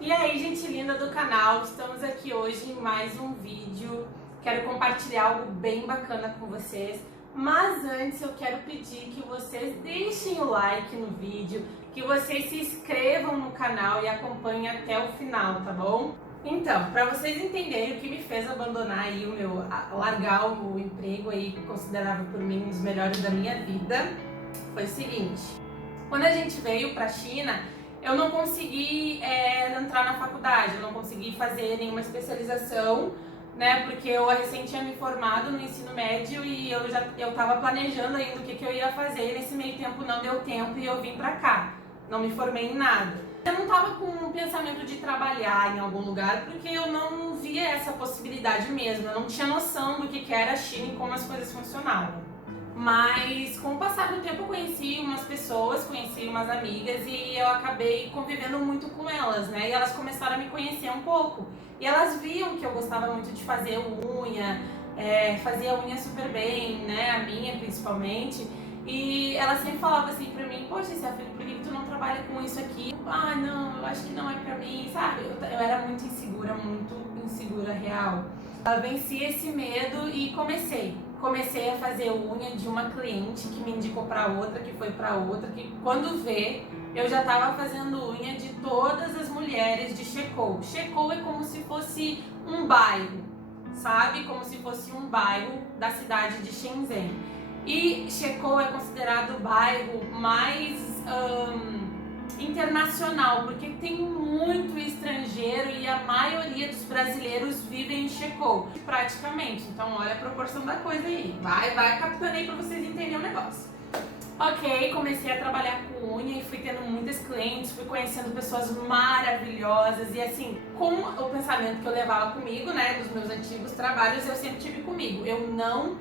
E aí, gente linda do canal, estamos aqui hoje em mais um vídeo. Quero compartilhar algo bem bacana com vocês, mas antes eu quero pedir que vocês deixem o like no vídeo, que vocês se inscrevam no canal e acompanhem até o final, tá bom? Então, para vocês entenderem o que me fez abandonar aí largar o emprego aí considerável por mim um dos melhores da minha vida, foi o seguinte: quando a gente veio para a China, eu não consegui entrar na faculdade, eu não consegui fazer nenhuma especialização, né? Porque eu recém tinha me formado no ensino médio e eu estava planejando ainda o que eu ia fazer. Nesse meio tempo não deu tempo e eu vim pra cá, não me formei em nada. Eu não estava com o pensamento de trabalhar em algum lugar porque eu não via essa possibilidade mesmo, eu não tinha noção do que era a China e como as coisas funcionavam. Mas com o passar do tempo eu conheci umas pessoas, conheci umas amigas e eu acabei convivendo muito com elas, né? E elas começaram a me conhecer um pouco. E elas viam que eu gostava muito de fazer unha, fazia unha super bem, né? A minha principalmente. E elas sempre falavam assim pra mim: poxa, Stephanie, por que tu não trabalha com isso aqui? Ah, não, eu acho que não é pra mim, sabe? Eu era muito insegura real. Eu venci esse medo e comecei a fazer unha de uma cliente que me indicou para outra, que foi para outra, que quando vê, eu já estava fazendo unha de todas as mulheres de Shekou. Shekou é como se fosse um bairro, sabe? Como se fosse um bairro da cidade de Shenzhen. E Shekou é considerado o bairro mais internacional, porque tem muito estrangeiro e a maioria dos brasileiros vivem em Shekou, praticamente. Então olha a proporção da coisa aí. Vai captando aí pra vocês entenderem o negócio. Ok, comecei a trabalhar com unha e fui tendo muitas clientes, fui conhecendo pessoas maravilhosas e assim, com o pensamento que eu levava comigo, né, dos meus antigos trabalhos, eu sempre tive comigo: eu não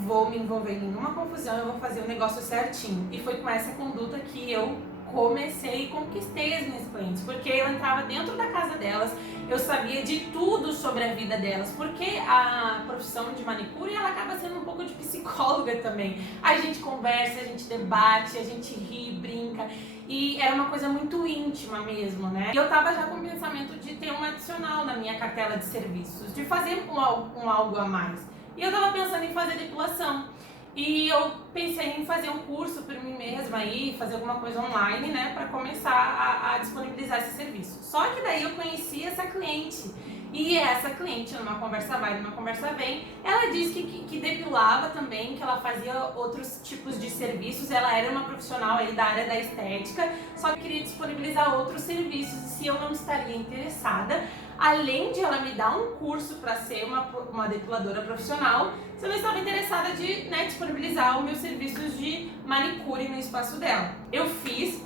vou me envolver em nenhuma confusão, eu vou fazer o negócio certinho. E foi com essa conduta que eu comecei e conquistei as minhas clientes, porque eu entrava dentro da casa delas, eu sabia de tudo sobre a vida delas, porque a profissão de manicure ela acaba sendo um pouco de psicóloga também. A gente conversa, a gente debate, a gente ri, brinca, e era uma coisa muito íntima mesmo, né? E eu tava já com o pensamento de ter um adicional na minha cartela de serviços, de fazer um algo a mais. E eu tava pensando em fazer depilação. E eu pensei em fazer um curso por mim mesma aí, fazer alguma coisa online, né, para começar a disponibilizar esse serviço. Só que daí eu conheci essa cliente. E essa cliente, numa conversa vai, numa conversa vem, ela disse que depilava também, que ela fazia outros tipos de serviços. Ela era uma profissional aí da área da estética, só que queria disponibilizar outros serviços. E se eu não estaria interessada, além de ela me dar um curso para ser uma depiladora profissional, se eu não estava interessada de disponibilizar os meus serviços de manicure no espaço dela. Eu fiz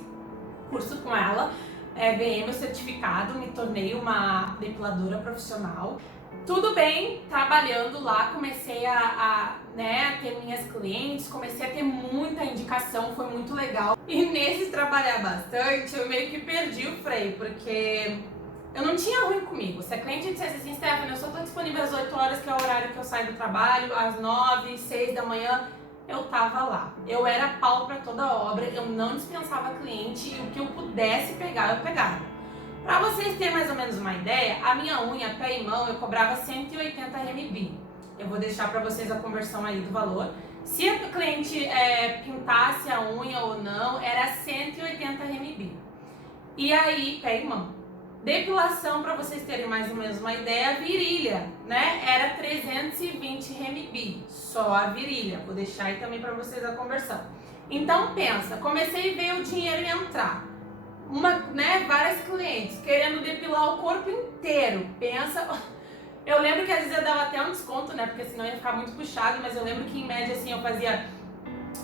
curso com ela, ganhei meu certificado, me tornei uma depiladora profissional. Tudo bem, trabalhando lá, comecei a ter minhas clientes, comecei a ter muita indicação, foi muito legal. E nesse trabalhar bastante, eu meio que perdi o freio, porque eu não tinha ruim comigo. Se a cliente dissesse assim: Stephanie, eu só estou disponível às 8 horas, que é o horário que eu saio do trabalho, às 9, 6 da manhã, eu tava lá. Eu era pau pra toda obra, eu não dispensava cliente e o que eu pudesse pegar, eu pegava. Pra vocês terem mais ou menos uma ideia, a minha unha, pé e mão, eu cobrava 180 RMB. Eu vou deixar pra vocês a conversão aí do valor. Se a cliente pintasse a unha ou não, era 180 RMB. E aí, pé e mão. Depilação, para vocês terem mais ou menos uma ideia, a virilha, né? Era 320 RMB, só a virilha. Vou deixar aí também para vocês a conversão. Então pensa, comecei a ver o dinheiro entrar. Várias clientes querendo depilar o corpo inteiro. Pensa, eu lembro que às vezes eu dava até um desconto, né? Porque senão ia ficar muito puxado, mas eu lembro que em média assim eu fazia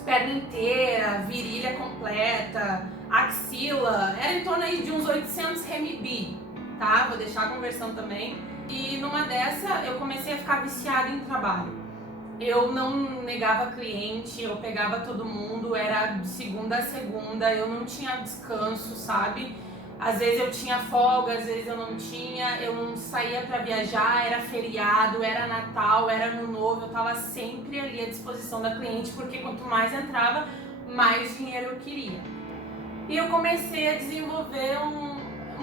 perna inteira, virilha completa, axila, era em torno aí de uns 800 RMB, tá? Vou deixar a conversão também. E numa dessa eu comecei a ficar viciada em trabalho. Eu não negava cliente, eu pegava todo mundo, era de segunda a segunda, eu não tinha descanso, sabe? Às vezes eu tinha folga, às vezes eu não tinha, eu não saía pra viajar, era feriado, era Natal, era Ano Novo, eu tava sempre ali à disposição da cliente, porque quanto mais entrava, mais dinheiro eu queria. E eu comecei a desenvolver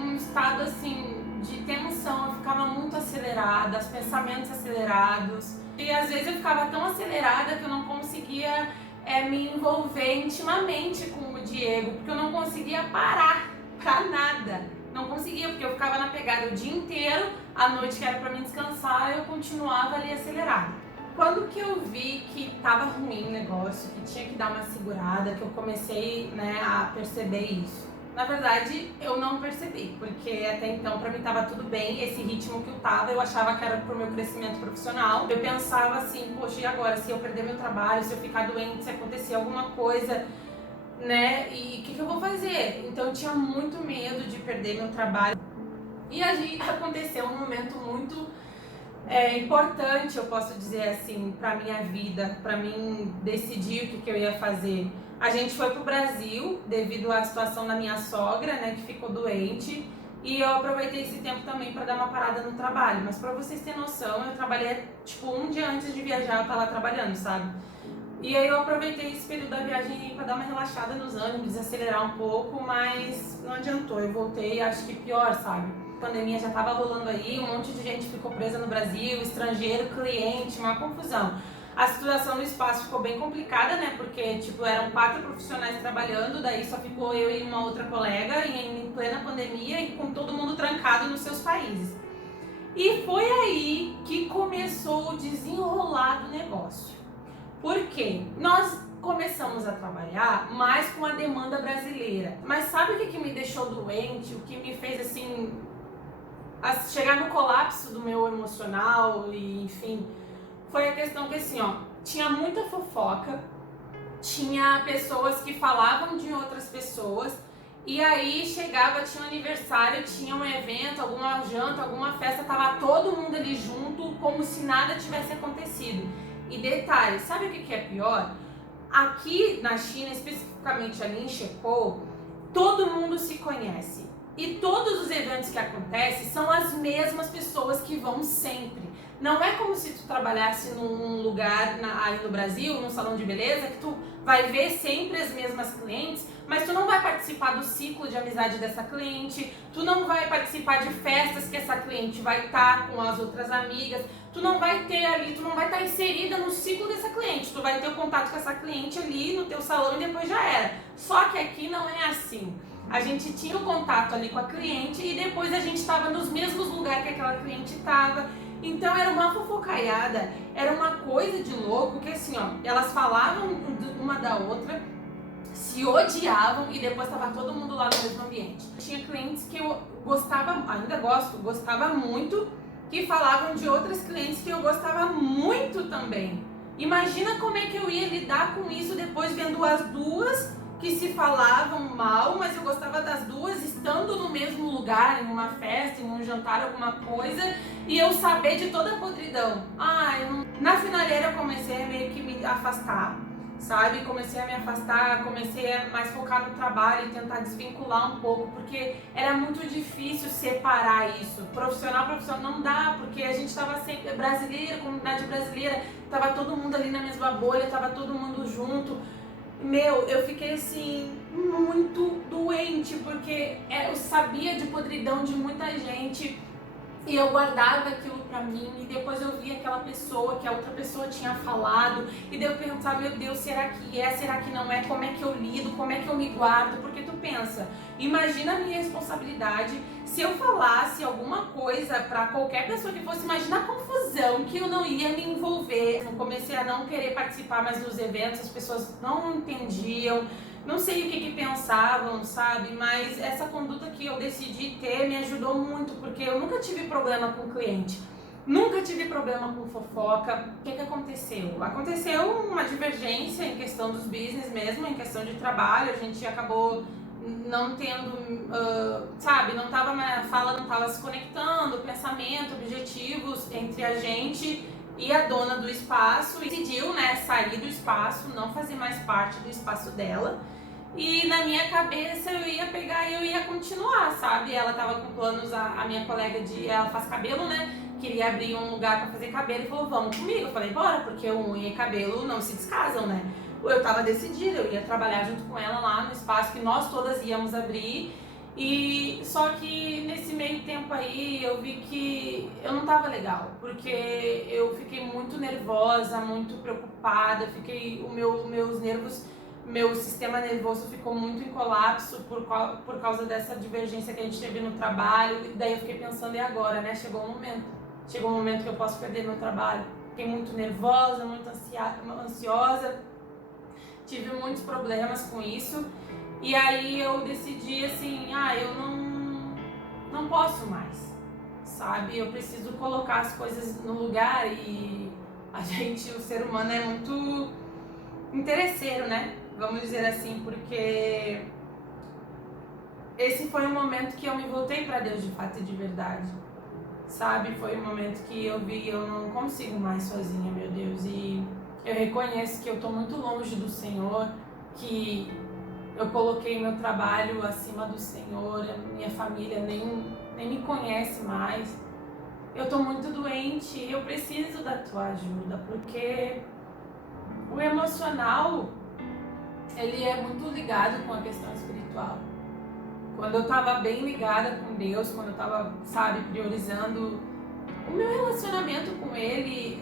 um estado assim de tensão, eu ficava muito acelerada, os pensamentos acelerados. E às vezes eu ficava tão acelerada que eu não conseguia me envolver intimamente com o Diego, porque eu não conseguia parar pra nada. Não conseguia, porque eu ficava na pegada o dia inteiro, à noite que era pra mim descansar, eu continuava ali acelerada. Quando que eu vi que tava ruim o negócio, que tinha que dar uma segurada, que eu comecei, né, a perceber isso. Na verdade, eu não percebi, porque até então pra mim tava tudo bem, esse ritmo que eu tava, eu achava que era pro meu crescimento profissional. Eu pensava assim, poxa, e agora, se eu perder meu trabalho, se eu ficar doente, se acontecer alguma coisa, né, e o que eu vou fazer? Então eu tinha muito medo de perder meu trabalho. E aí aconteceu um momento muito importante, eu posso dizer assim, pra minha vida, pra mim decidir o que eu ia fazer. A gente foi pro Brasil devido à situação da minha sogra, né, que ficou doente, e eu aproveitei esse tempo também para dar uma parada no trabalho. Mas para vocês terem noção, eu trabalhei tipo um dia antes de viajar, eu tava trabalhando, sabe? E aí eu aproveitei esse período da viagem para dar uma relaxada nos ânimos, desacelerar um pouco, mas não adiantou, eu voltei, acho que pior, sabe? A pandemia já tava rolando aí, um monte de gente ficou presa no Brasil, estrangeiro, cliente, uma confusão. A situação do espaço ficou bem complicada, né? Porque, tipo, eram 4 profissionais trabalhando, daí só ficou eu e uma outra colega em plena pandemia e com todo mundo trancado nos seus países. E foi aí que começou o desenrolar do negócio. Por quê? Nós começamos a trabalhar mais com a demanda brasileira. Mas sabe o que me deixou doente? O que me fez, assim, chegar no colapso do meu emocional e, enfim... Foi a questão que assim, ó, tinha muita fofoca, tinha pessoas que falavam de outras pessoas, e aí chegava, tinha um aniversário, tinha um evento, alguma janta, alguma festa, tava todo mundo ali junto, como se nada tivesse acontecido. E detalhe, sabe o que é pior? Aqui na China, especificamente ali em Shekou, todo mundo se conhece. E todos os eventos que acontecem são as mesmas pessoas que vão sempre. Não é como se tu trabalhasse num lugar aí no Brasil, num salão de beleza, que tu vai ver sempre as mesmas clientes, mas tu não vai participar do ciclo de amizade dessa cliente, tu não vai participar de festas que essa cliente vai estar com as outras amigas, tu não vai ter ali, tu não vai estar inserida no ciclo dessa cliente, tu vai ter o contato com essa cliente ali no teu salão e depois já era. Só que aqui não é assim. A gente tinha o contato ali com a cliente e depois a gente estava nos mesmos lugares que aquela cliente estava. Então era uma fofocaiada, era uma coisa de louco que assim, ó, elas falavam uma da outra, se odiavam e depois estava todo mundo lá no mesmo ambiente. Tinha clientes que eu gostava, ainda gosto, gostava muito, que falavam de outras clientes que eu gostava muito também. Imagina como é que eu ia lidar com isso depois vendo as duas que se falavam mal, mas eu gostava das duas estando no mesmo lugar, em uma festa, em um jantar, alguma coisa, e eu saber de toda a podridão. Na finaleira eu comecei a meio que me afastar, sabe? Comecei a me afastar, comecei a mais focar no trabalho e tentar desvincular um pouco, porque era muito difícil separar isso. Profissional, não dá, porque a gente tava sempre brasileira, comunidade brasileira, tava todo mundo ali na mesma bolha, tava todo mundo junto. Eu fiquei assim, muito doente, porque eu sabia de podridão de muita gente e eu guardava aquilo pra mim e depois eu via aquela pessoa que a outra pessoa tinha falado e daí eu pensava, meu Deus, será que é, será que não é, como é que eu lido, como é que eu me guardo, porque tu pensa, imagina a minha responsabilidade se eu falasse alguma coisa pra qualquer pessoa que fosse, imagina a confusão que eu não ia me envolver. Eu comecei a não querer participar mais dos eventos, as pessoas não entendiam, não sei o que pensavam, sabe? Mas essa conduta que eu decidi ter me ajudou muito, porque eu nunca tive problema com cliente, nunca tive problema com fofoca. O que aconteceu? Aconteceu uma divergência em questão dos business mesmo, em questão de trabalho, a gente acabou não tendo, sabe, não tava, a fala não estava se conectando, pensamento, objetivos entre a gente e a dona do espaço, e decidiu, né, sair do espaço, não fazer mais parte do espaço dela. E na minha cabeça eu ia pegar e eu ia continuar, sabe? Ela tava com planos, a minha colega ela faz cabelo, né? Queria abrir um lugar pra fazer cabelo e falou, vamos comigo. Eu falei, bora, porque unha e cabelo não se descasam, né? Eu tava decidida, eu ia trabalhar junto com ela lá no espaço que nós todas íamos abrir. E só que nesse meio tempo aí eu vi que eu não tava legal, porque eu fiquei muito nervosa, muito preocupada, meus nervos, meu sistema nervoso ficou muito em colapso por causa dessa divergência que a gente teve no trabalho. E daí eu fiquei pensando, e agora, né? Chegou um momento que eu posso perder meu trabalho. Fiquei muito nervosa, muito ansiosa, tive muitos problemas com isso. E aí eu decidi assim, eu não posso mais, sabe? Eu preciso colocar as coisas no lugar. E a gente, o ser humano é muito interesseiro, né? Vamos dizer assim, porque esse foi um momento que eu me voltei para Deus de fato e de verdade, sabe? Foi um momento que eu vi, eu não consigo mais sozinha, meu Deus. E eu reconheço que eu tô muito longe do Senhor, que eu coloquei meu trabalho acima do Senhor, a minha família nem me conhece mais. Eu tô muito doente e eu preciso da tua ajuda, porque o emocional, ele é muito ligado com a questão espiritual. Quando eu tava bem ligada com Deus, quando eu tava, priorizando o meu relacionamento com Ele,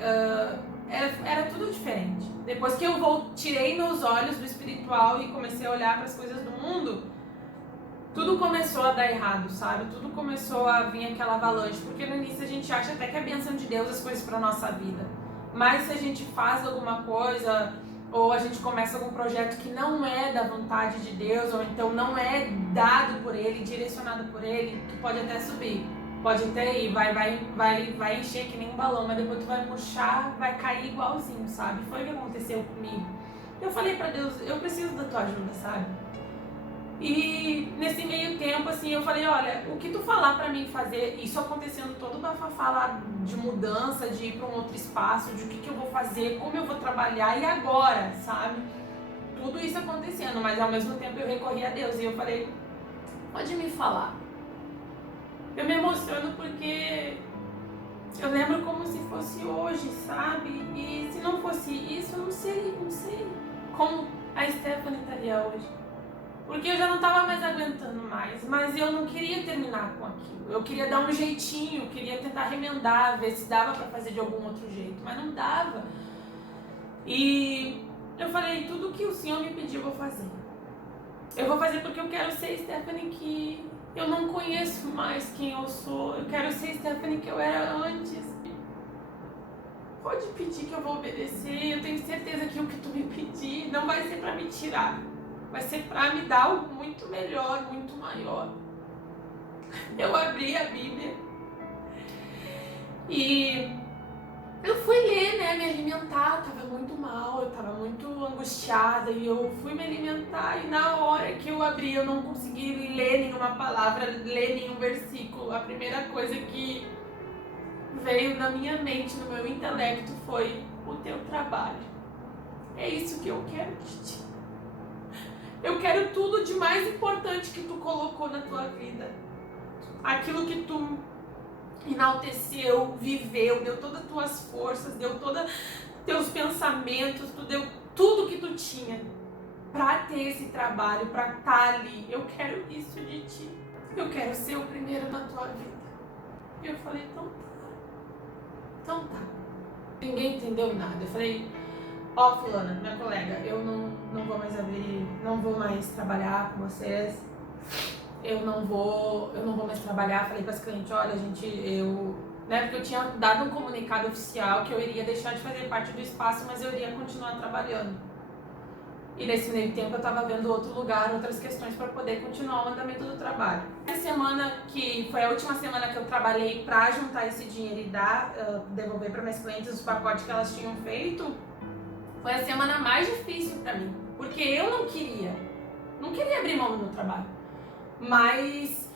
era tudo diferente. Depois que eu tirei meus olhos do espiritual e comecei a olhar para as coisas do mundo, tudo começou a dar errado, sabe? Tudo começou a vir aquela avalanche, porque no início a gente acha até que é a bênção de Deus as coisas para nossa vida. Mas se a gente faz alguma coisa, ou a gente começa algum projeto que não é da vontade de Deus, ou então não é dado por Ele, direcionado por Ele, tu pode até subir. Pode até ir, vai encher que nem um balão, mas depois tu vai murchar, vai cair igualzinho, sabe? Foi o que aconteceu comigo. Eu falei pra Deus, eu preciso da tua ajuda, sabe? E nesse meio tempo, assim, eu falei, olha, o que tu falar pra mim fazer, isso acontecendo todo bafafá lá de mudança, de ir pra um outro espaço, de o que eu vou fazer, como eu vou trabalhar e agora, sabe? Tudo isso acontecendo, mas ao mesmo tempo eu recorri a Deus e eu falei, pode me falar. Eu me emociono porque eu lembro como se fosse hoje, sabe? E se não fosse isso, eu não sei como a Stephanie estaria hoje. Porque eu já não estava mais aguentando mais, mas eu não queria terminar com aquilo. Eu queria dar um jeitinho, queria tentar remendar, ver se dava para fazer de algum outro jeito, mas não dava. E eu falei, tudo que o Senhor me pediu eu vou fazer. Eu vou fazer porque eu quero ser Stephanie que eu não conheço mais quem eu sou. Eu quero ser Stephanie que eu era antes. Pode pedir que eu vou obedecer. Eu tenho certeza que o que tu me pedir não vai ser pra me tirar. Vai ser pra me dar algo muito melhor, muito maior. Eu abri a Bíblia e eu fui ler, né, me alimentar. Eu tava muito mal, eu tava muito angustiada e eu fui me alimentar e na hora que eu abri eu não consegui ler nenhuma palavra, ler nenhum versículo. A primeira coisa que veio na minha mente, no meu intelecto foi o teu trabalho. É isso que eu quero de ti. Eu quero tudo de mais importante que tu colocou na tua vida. Aquilo que tu enalteceu, viveu, deu todas as tuas forças, deu todos teus pensamentos, tu deu tudo que tu tinha pra ter esse trabalho, pra estar ali. Eu quero isso de ti. Eu quero ser o primeiro na tua vida. E eu falei, então tá. Ninguém entendeu nada. Eu falei, fulana, minha colega, eu não vou mais abrir, não vou mais trabalhar com vocês. Eu não vou mais trabalhar. Falei para as clientes, olha, porque eu tinha dado um comunicado oficial que eu iria deixar de fazer parte do espaço, mas eu iria continuar trabalhando. E nesse meio tempo eu estava vendo outro lugar, outras questões para poder continuar o andamento do trabalho. Essa semana, que foi a última semana que eu trabalhei para juntar esse dinheiro e devolver para minhas clientes os pacotes que elas tinham feito, foi a semana mais difícil para mim, porque eu não queria abrir mão do meu trabalho. Mas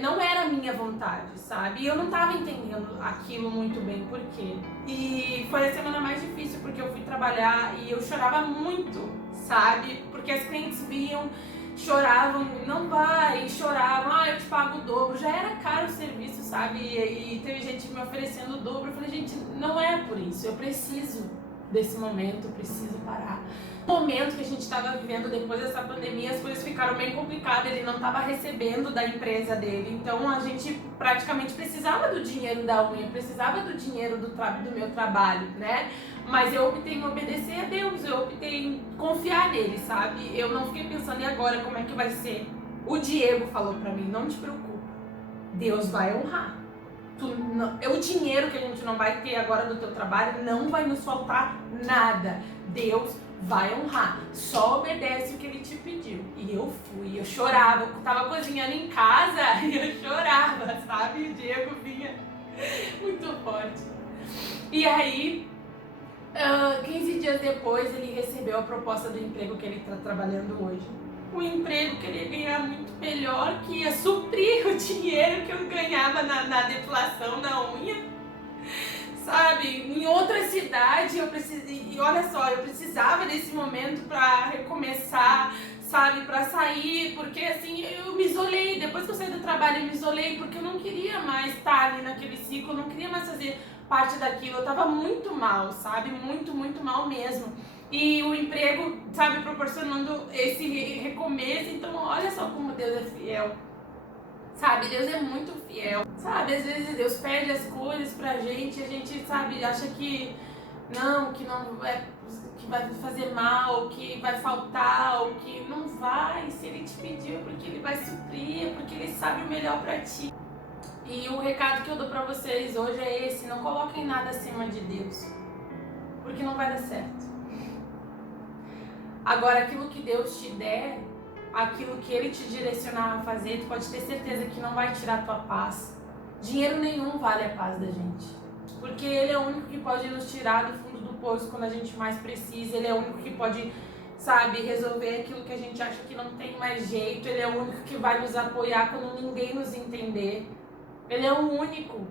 não era a minha vontade, sabe? E eu não tava entendendo aquilo muito bem, por quê? E foi a semana mais difícil, porque eu fui trabalhar e eu chorava muito, sabe? Porque as clientes vinham, choravam, não vai, choravam, eu te pago o dobro. Já era caro o serviço, sabe? E teve gente me oferecendo o dobro. Eu falei, gente, não é por isso, eu preciso desse momento, eu preciso parar. No momento que a gente estava vivendo depois dessa pandemia, as coisas ficaram bem complicadas, ele não estava recebendo da empresa dele, então a gente praticamente precisava do dinheiro da unha, precisava do dinheiro do meu trabalho, né? Mas eu optei em obedecer a Deus, eu optei em confiar nele, sabe? Eu não fiquei pensando, e agora como é que vai ser? O Diego falou pra mim, não te preocupa, Deus vai honrar. O dinheiro que a gente não vai ter agora do teu trabalho não vai nos faltar nada. Deus vai honrar. Só obedece o que ele te pediu. E eu fui, eu chorava, eu tava cozinhando em casa e eu chorava, sabe? O Diego vinha muito forte. E aí, 15 dias depois, ele recebeu a proposta do emprego que ele está trabalhando hoje. Um emprego que ele ia ganhar muito melhor, que ia suprir o dinheiro que eu ganhava na depilação, na unha, sabe? Em outra cidade, e olha só, eu precisava desse momento para recomeçar, sabe? Para sair, porque assim, eu me isolei, depois que eu saí do trabalho eu me isolei, porque eu não queria mais estar ali naquele ciclo, eu não queria mais fazer parte daquilo, eu tava muito mal, sabe? Muito, muito mal mesmo. E o emprego, sabe, proporcionando esse recomeço. Então, olha só como Deus é fiel. Sabe, Deus é muito fiel. Sabe, às vezes Deus pede as coisas pra gente, a gente, sabe, acha que não é, que vai fazer mal, que vai faltar, ou que não vai. Se Ele te pediu, porque Ele vai suprir, porque Ele sabe o melhor pra ti. E o recado que eu dou pra vocês hoje é esse: não coloquem nada acima de Deus, porque não vai dar certo. Agora, aquilo que Deus te der, aquilo que Ele te direcionar a fazer, tu pode ter certeza que não vai tirar a tua paz. Dinheiro nenhum vale a paz da gente, porque Ele é o único que pode nos tirar do fundo do poço quando a gente mais precisa. Ele é o único que pode, sabe, resolver aquilo que a gente acha que não tem mais jeito. Ele é o único que vai nos apoiar quando ninguém nos entender. Ele é o único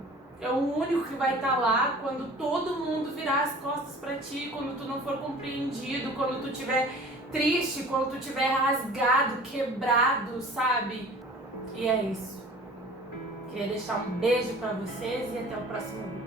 que vai estar lá quando todo mundo virar as costas para ti, quando tu não for compreendido, quando tu estiver triste, quando tu estiver rasgado, quebrado, sabe? E é isso. Queria deixar um beijo para vocês e até o próximo vídeo.